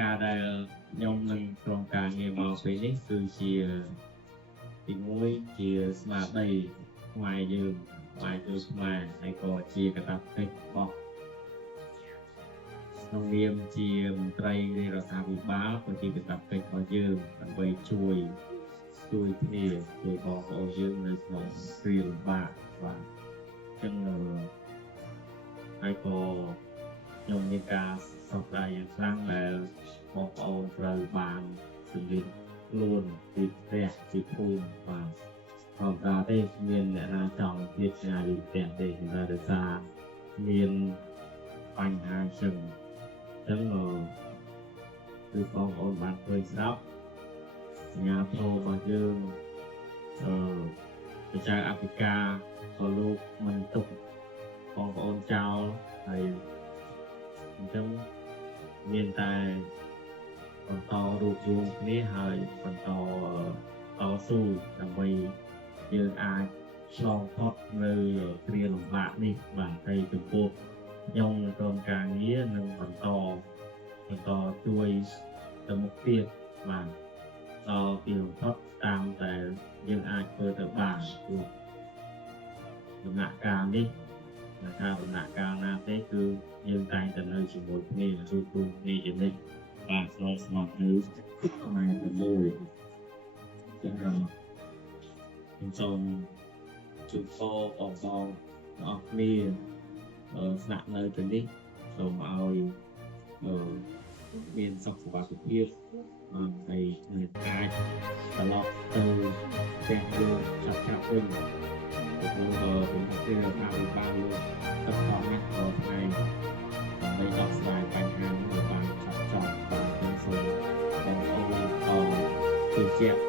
ការដែលខ្ញុំនឹងក្រុមការងារមកពេលនេះគឺជាទីមួយជាស្មារតីខ្មែរយើងខ្មែរហើយក៏ជាកាតព្វកិច្ចរបស់ក្នុងនាមជាមន្ត្រីនៃរដ្ឋាភិបាលក៏ជាកាតព្វកិច្ចរបស់យើងដើម្បីជួយគ្នាជួយបងប្អូនយើងនៅក្នុងគ្រាលំបាកបាទអញ្ចឹងហើយក៏ខ្ញុំមានការសោកស្ដាយយ៉ាងខ្លាំងដែលបងប្អូនត្រូវបានសម្លៀកខ្លួនពីផ្ទះពីភូមិបាទធម្មតាទេមានអ្នកណាចង់ទៀតឆ្ងាយពីផ្ទះទេតែដោយសារមានបញ្ហាចឹងគឺបងប្អូនបានឃើញស្ដាប់សញ្ញាធម៌របស់យើងបច្ចាអភិការក៏លោកមិនទុកបងប្អូនចោលហើយអញ្ចឹងមានតែបន្តរួបរวมគ្នាហើយបន្តតស៊ូដើម្បីយើងអាចឆ្លងផុតនៅគ្រាលំបាកនេះបាទហើយចំពោះខ្ញុំនៅក្រុមការងារនឹងបន្តជួយទៅមុខទៀតបាទដល់ទីបំផុតតាមតែយើងអាចធ្វើទៅបានព្រោះដំណាក់កាលនេះថាដំណាក់កាលណាទេគឺយើងតែងតែនៅជាមួយគ្នាជួយគ្នាជានិច្ចបាទស្របស្មារតីខ្មែរតែមួយចឹងខ្ញុំសូមជូនពរបងប្អូនទាំងអស់គ្នាស្នាក់នៅទីនេះសូមឲ្យមានសុខភាពហើយមានអាចត្រឡប់ទៅផ្ទះយើងឆាប់វិញព្រោះខ្ញុំគិតថាវិបាលលោកទឹកខំណាស់រាល់ថ្ងៃដើម្បីដោះស្រាយបញ្ហានេះបានឆាប់ៗបាទខ្ញុំសូមបងប្អូនជឿជាក់